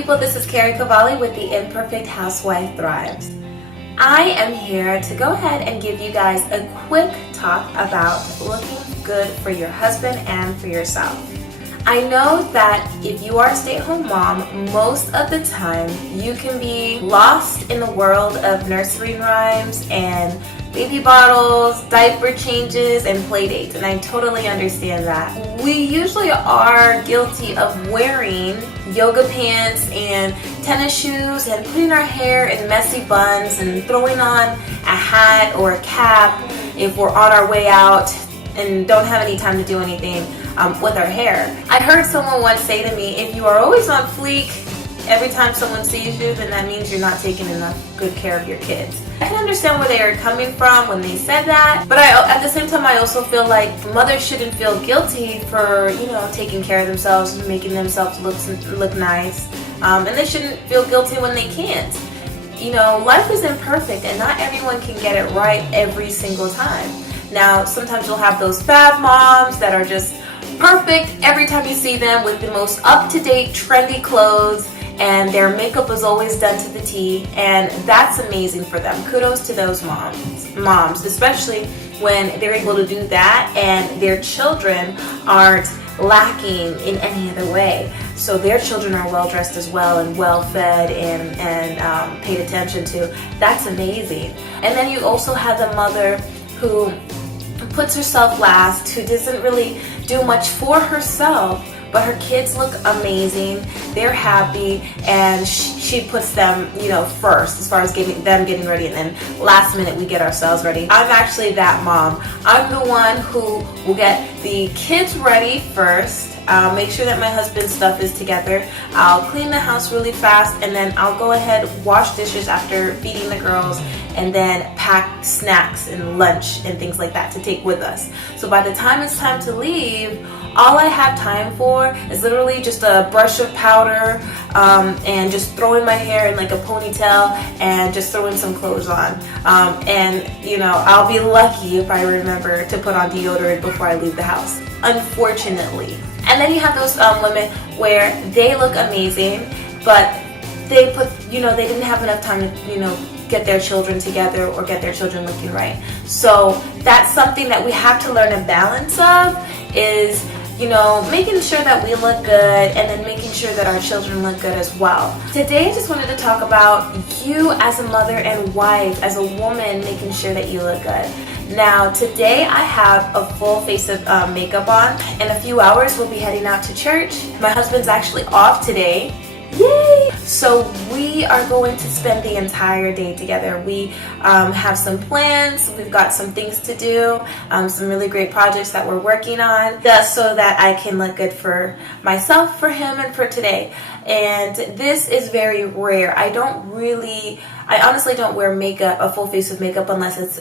people, this is Carrie Cavalli with the Imperfect Housewife Thrives. I am here to go ahead and give you guys a quick talk about looking good for your husband and for yourself. I know that if you are a stay-at-home mom, most of the time you can be lost in the world of nursery rhymes and baby bottles, diaper changes, and play dates, and I totally understand that. We usually are guilty of wearing yoga pants and tennis shoes and putting our hair in messy buns and throwing on a hat or a cap if we're on our way out and don't have any time to do anything with our hair. I heard someone once say to me, if you are always on fleek every time someone sees you, then that means you're not taking enough good care of your kids. I can understand where they are coming from when they said that, but at the same time I also feel like mothers shouldn't feel guilty for, taking care of themselves and making themselves look nice, and they shouldn't feel guilty when they can't. Life is imperfect and not everyone can get it right every single time. Now, sometimes you'll have those fab moms that are just perfect every time you see them with the most up-to-date trendy clothes, and their makeup is always done to the T, and that's amazing for them. Kudos to those moms, especially when they're able to do that and their children aren't lacking in any other way. So their children are well dressed as well and well fed and paid attention to. That's amazing. And then you also have the mother who puts herself last, who doesn't really do much for herself, but her kids look amazing, they're happy, and she puts them, first as far as getting ready, and then last minute we get ourselves ready. I'm actually that mom. I'm the one who will get the kids ready first, make sure that my husband's stuff is together, I'll clean the house really fast, and then I'll go ahead, wash dishes after feeding the girls, and then pack snacks and lunch and things like that to take with us. So by the time it's time to leave, all I have time for is literally just a brush of powder and just throwing my hair in like a ponytail and just throwing some clothes on. I'll be lucky if I remember to put on deodorant before I leave the house, unfortunately. And then you have those women where they look amazing, but they didn't have enough time to, get their children together or get their children looking right. So that's something that we have to learn a balance of, is making sure that we look good and then making sure that our children look good as well. Today I just wanted to talk about you as a mother and wife, as a woman, making sure that you look good. Now today I have a full face of makeup on. In a few hours we'll be heading out to church. My husband's actually off today. Yay! So we are going to spend the entire day together. We have some plans, we've got some things to do, some really great projects that we're working on, just so that I can look good for myself, for him, and for today. And this is very rare. I honestly don't wear makeup, a full face of makeup, unless it's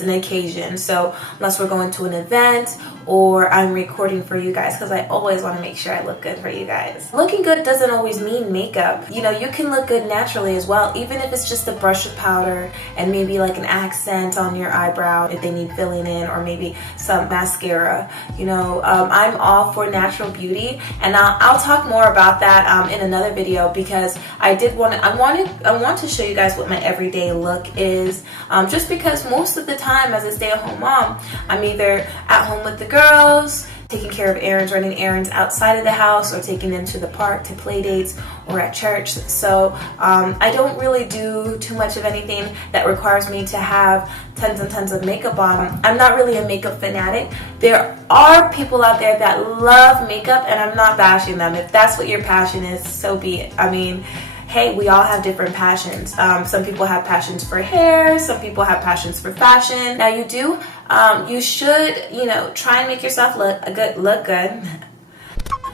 an occasion. So unless we're going to an event or I'm recording for you guys, because I always want to make sure I look good for you guys. Looking good doesn't always mean makeup. You can look good naturally as well, even if it's just a brush of powder and maybe like an accent on your eyebrow if they need filling in, or maybe some mascara. I'm all for natural beauty, and I'll talk more about that in another video, because I want to show you guys what my everyday look is, just because most of the time as a stay-at-home mom, I'm either at home with the girls, taking care of errands, running errands outside of the house, or taking them to the park, to play dates, or at church. So I don't really do too much of anything that requires me to have tons and tons of makeup on. I'm not really a makeup fanatic. There are people out there that love makeup, and I'm not bashing them. If that's what your passion is, so be it. Hey, we all have different passions. Some people have passions for hair, some people have passions for fashion. Now you should, try and make yourself look good.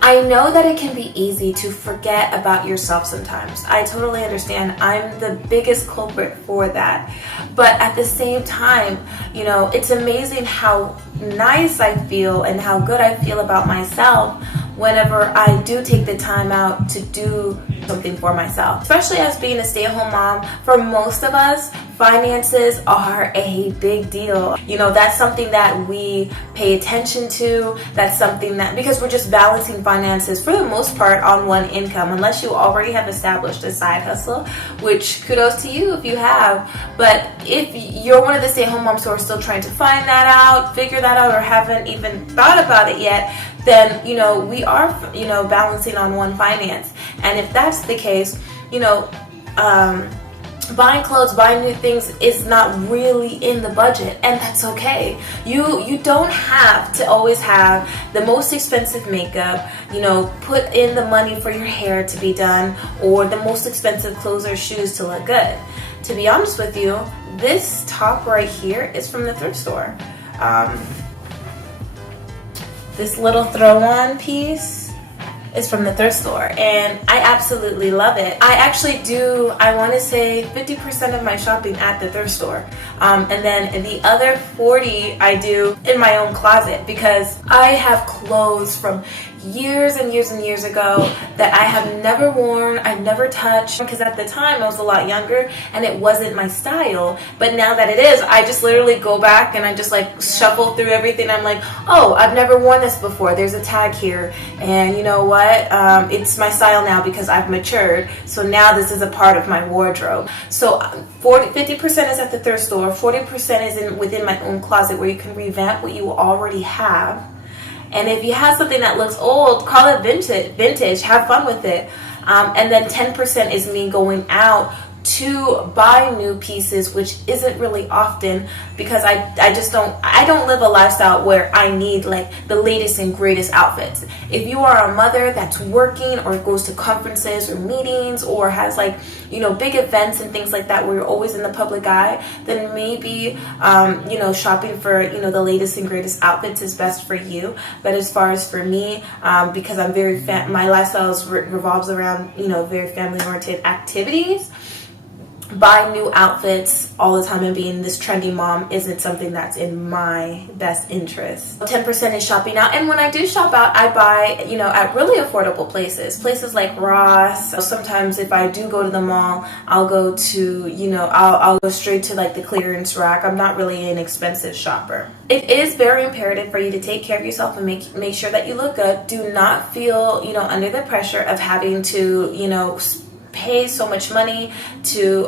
I know that it can be easy to forget about yourself sometimes. I totally understand. I'm the biggest culprit for that. But at the same time, it's amazing how nice I feel and how good I feel about myself whenever I do take the time out to do something for myself. Especially as being a stay-at-home mom, for most of us, finances are a big deal. You know, that's something that we pay attention to. That's something that, because we're just balancing finances for the most part on one income, unless you already have established a side hustle, which kudos to you if you have. But if you're one of the stay-at-home moms who are still trying to find that out, figure that out, or haven't even thought about it yet, then, you know, we are, you know, balancing on one finance. And if that's the case, you know, buying clothes, buying new things is not really in the budget, and that's okay. You don't have to always have the most expensive makeup, you know, put in the money for your hair to be done, or the most expensive clothes or shoes to look good. To be honest with you, this top right here is from the thrift store. This little throw-on piece is from the thrift store, and I absolutely love it. I actually do, I want to say 50% of my shopping at the thrift store, and then the other 40 I do in my own closet, because I have clothes from years and years and years ago that I have never worn, I've never touched, because at the time I was a lot younger and it wasn't my style. But now that it is, I just literally go back and I just like shuffle through everything. I'm like, oh, I've never worn this before, there's a tag here, and you know what, it's my style now because I've matured, so now this is a part of my wardrobe. So 50% is at the thrift store, 40% is within my own closet, where you can revamp what you already have. And if you have something that looks old, call it vintage, have fun with it. And then 10% is me going out to buy new pieces, which isn't really often, because I don't live a lifestyle where I need like the latest and greatest outfits. If you are a mother that's working or goes to conferences or meetings or has like, you know, big events and things like that where you're always in the public eye, then maybe you know, shopping for, you know, the latest and greatest outfits is best for you. But as far as for me, because I'm very my lifestyle revolves around, you know, very family oriented activities, buying new outfits all the time and being this trendy mom isn't something that's in my best interest. 10% is shopping out, and when I do shop out, I buy, you know, at really affordable places like Ross. Sometimes if I do go to the mall, I'll go to, you know, I'll go straight to like the clearance rack. I'm not really an expensive shopper. It is very imperative for you to take care of yourself and make sure that you look good. Do not feel, you know, under the pressure of having to, you know, pay so much money to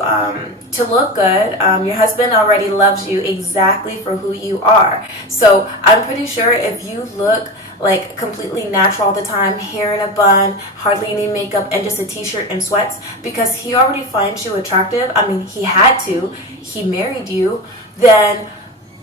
look good. Your husband already loves you exactly for who you are. So I'm pretty sure if you look like completely natural all the time, hair in a bun, hardly any makeup, and just a t-shirt and sweats, because he already finds you attractive, I mean, he had to, he married you, then,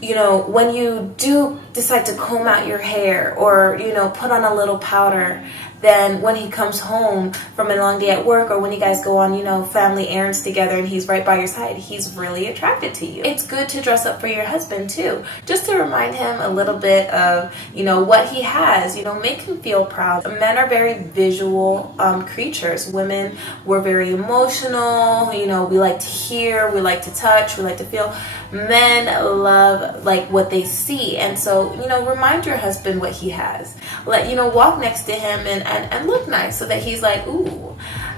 you know, when you do decide to comb out your hair or, you know, put on a little powder, then when he comes home from a long day at work, or when you guys go on, you know, family errands together and he's right by your side, he's really attracted to you. It's good to dress up for your husband too, just to remind him a little bit of, you know, what he has, you know, make him feel proud. Men are very visual creatures. Women, we're very emotional, you know, we like to hear, we like to touch, we like to feel. Men love like what they see, and so, you know, remind your husband what he has. Let, you know, walk next to him and look nice, so that he's like, ooh,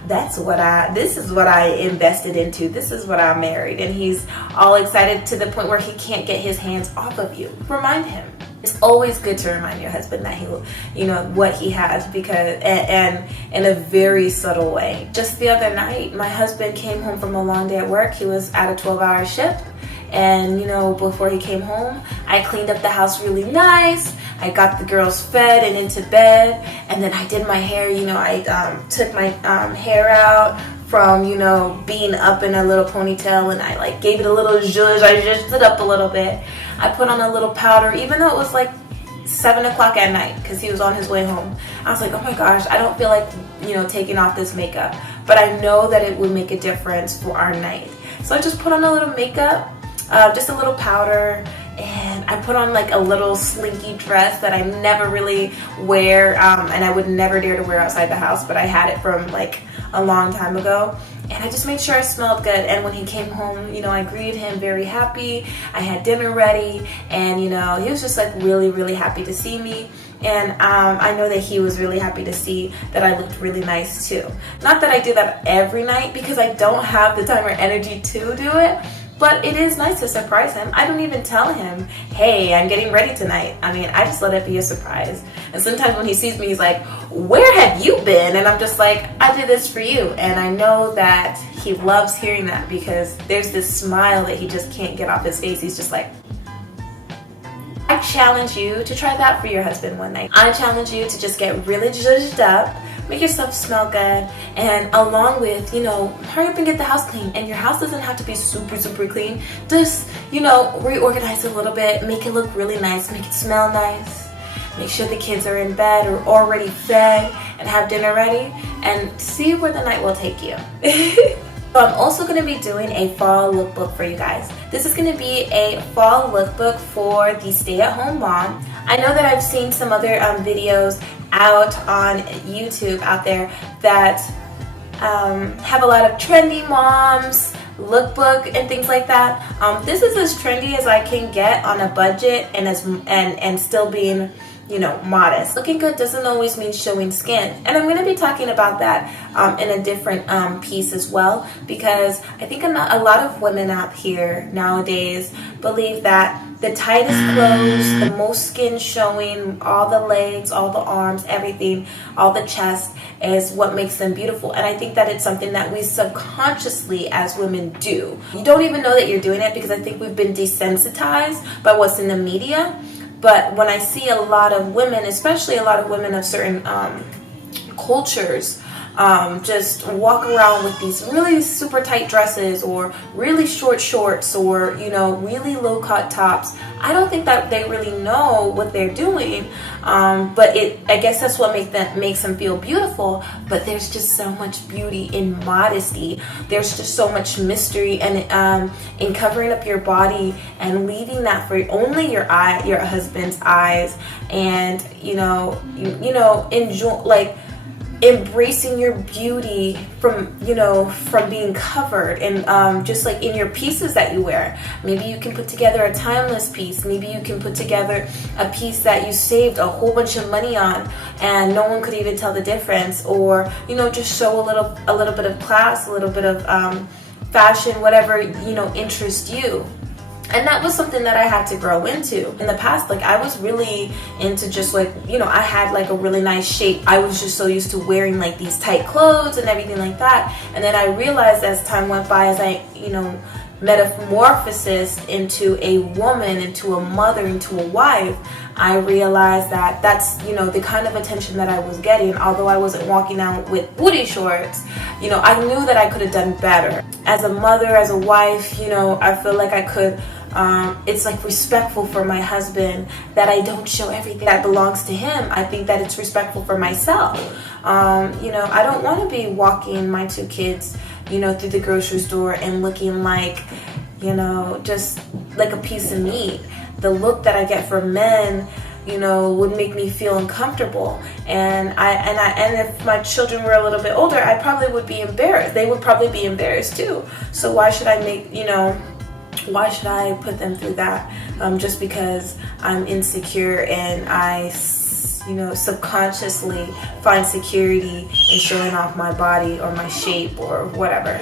this is what I invested into, this is what I married, and he's all excited to the point where he can't get his hands off of you. Remind him. It's always good to remind your husband that he, you know, what he has, because, and in a very subtle way. Just the other night, my husband came home from a long day at work. He was at a 12-hour shift. And, you know, before he came home, I cleaned up the house really nice. I got the girls fed and into bed. And then I did my hair. You know, I took my hair out from, you know, being up in a little ponytail. And I, like, gave it a little zhuzh. I zhuzhed it up a little bit. I put on a little powder, even though it was, like, 7 o'clock at night, because he was on his way home. I was like, oh, my gosh, I don't feel like, you know, taking off this makeup. But I know that it would make a difference for our night. So I just put on a little makeup. Just a little powder, and I put on like a little slinky dress that I never really wear, and I would never dare to wear outside the house, but I had it from like a long time ago, and I just made sure I smelled good. And when he came home, you know, I greeted him very happy. I had dinner ready, and you know, he was just like really, really happy to see me. And I know that he was really happy to see that I looked really nice too. Not that I do that every night because I don't have the time or energy to do it, but it is nice to surprise him. I don't even tell him, hey, I'm getting ready tonight. I mean, I just let it be a surprise. And sometimes when he sees me, he's like, where have you been? And I'm just like, I did this for you. And I know that he loves hearing that because there's this smile that he just can't get off his face. He's just like, I challenge you to try that for your husband one night. I challenge you to just get really zhuzhed up, make yourself smell good, and along with, hurry up and get the house clean. And your house doesn't have to be super, super clean. Just, reorganize it a little bit, make it look really nice, make it smell nice. Make sure the kids are in bed or already fed and have dinner ready, and see where the night will take you. So I'm also going to be doing a fall lookbook for you guys. This is going to be a fall lookbook for the stay-at-home mom. I know that I've seen some other videos out on YouTube out there that have a lot of trendy moms lookbook and things like that. This is as trendy as I can get on a budget and still being modest. Looking good doesn't always mean showing skin, and I'm going to be talking about that in a different piece as well, because I think a lot of women out here nowadays believe that the tightest clothes, the most skin showing, all the legs, all the arms, everything, all the chest is what makes them beautiful. And I think that it's something that we subconsciously as women do. You don't even know that you're doing it because I think we've been desensitized by what's in the media. But when I see a lot of women, especially a lot of women of certain cultures, just walk around with these really super tight dresses or really short shorts or, really low cut tops, I don't think that they really know what they're doing. But I guess that's what makes them feel beautiful. But there's just so much beauty in modesty. There's just so much mystery and in covering up your body and leaving that for only your husband's eyes, and enjoy embracing your beauty from being covered, and just like in your pieces that you wear. Maybe you can put together a timeless piece. Maybe you can put together a piece that you saved a whole bunch of money on and no one could even tell the difference, or just show a little bit of class, a little bit of fashion, whatever interests you. And that was something that I had to grow into. In the past, I was really into just I had a really nice shape. I was just so used to wearing these tight clothes and everything like that. And then I realized as time went by, as I, metamorphosis into a woman, into a mother, into a wife, I realized that that's, the kind of attention that I was getting. Although I wasn't walking out with booty shorts, I knew that I could have done better. As a mother, as a wife, I feel like I could, it's respectful for my husband that I don't show everything that belongs to him. I think that it's respectful for myself. I don't want to be walking my two kids, through the grocery store and looking just like a piece of meat. The look that I get from men, would make me feel uncomfortable. And if my children were a little bit older, I probably would be embarrassed. They would probably be embarrassed too. So why should I why should I put them through that just because I'm insecure and I subconsciously find security in showing off my body or my shape or whatever.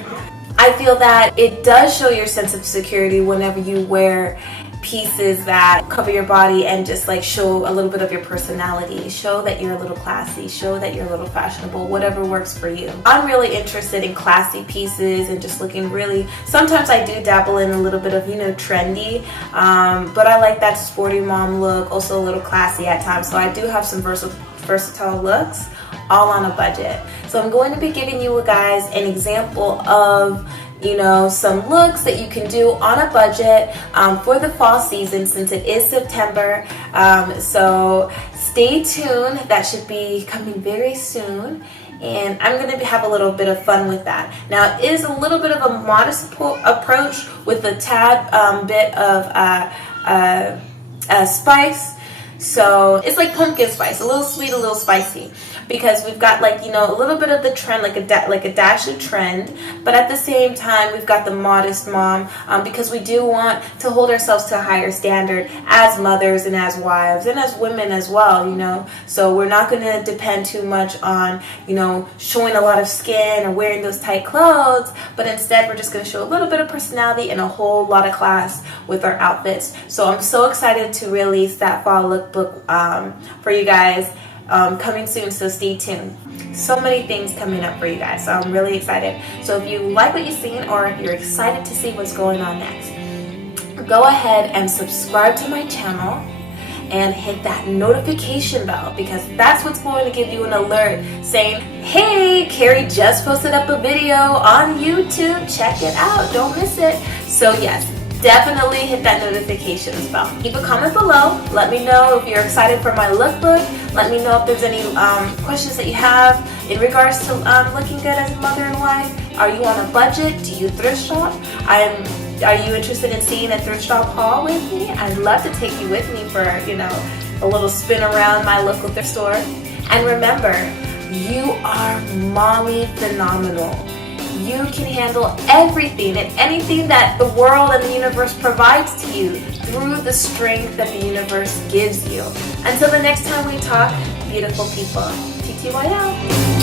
I feel that it does show your sense of security whenever you wear pieces that cover your body and just show a little bit of your personality, show that you're a little classy, show that you're a little fashionable, whatever works for you. I'm really interested in classy pieces and just looking really, sometimes I do dabble in a little bit of trendy, but I like that sporty mom look, also a little classy at times. So I do have some versatile looks, all on a budget. So I'm going to be giving you guys an example of some looks that you can do on a budget for the fall season, since it is September. So stay tuned. That should be coming very soon. And I'm going to have a little bit of fun with that. Now, it is a little bit of a modest approach with a tad bit of spice. So it's like pumpkin spice, a little sweet, a little spicy. because we've got like, you know, a little bit of the trend, like a dash of trend, but at the same time we've got the modest mom, because we do want to hold ourselves to a higher standard as mothers and as wives and as women as well, you know. So we're not going to depend too much on, you know, showing a lot of skin or wearing those tight clothes, but instead we're just going to show a little bit of personality and a whole lot of class with our outfits. So I'm so excited to release that fall lookbook for you guys, coming soon, so stay tuned. So many things coming up for you guys, so I'm really excited. So if you like what you've seen, or if you're excited to see what's going on next, go ahead and subscribe to my channel and hit that notification bell, because that's what's going to give you an alert saying, hey, Carrie just posted up a video on YouTube, check it out, don't miss it. So yes, definitely hit that notification bell. Leave a comment below. Let me know if you're excited for my lookbook. Let me know if there's any questions that you have in regards to looking good as a mother and wife. Are you on a budget? Do you thrift shop? Are you interested in seeing a thrift shop haul with me? I'd love to take you with me for, you know, a little spin around my local thrift store. And remember, you are mommy phenomenal. You can handle everything and anything that the world and the universe provides to you through the strength that the universe gives you. Until the next time we talk, beautiful people, TTYL.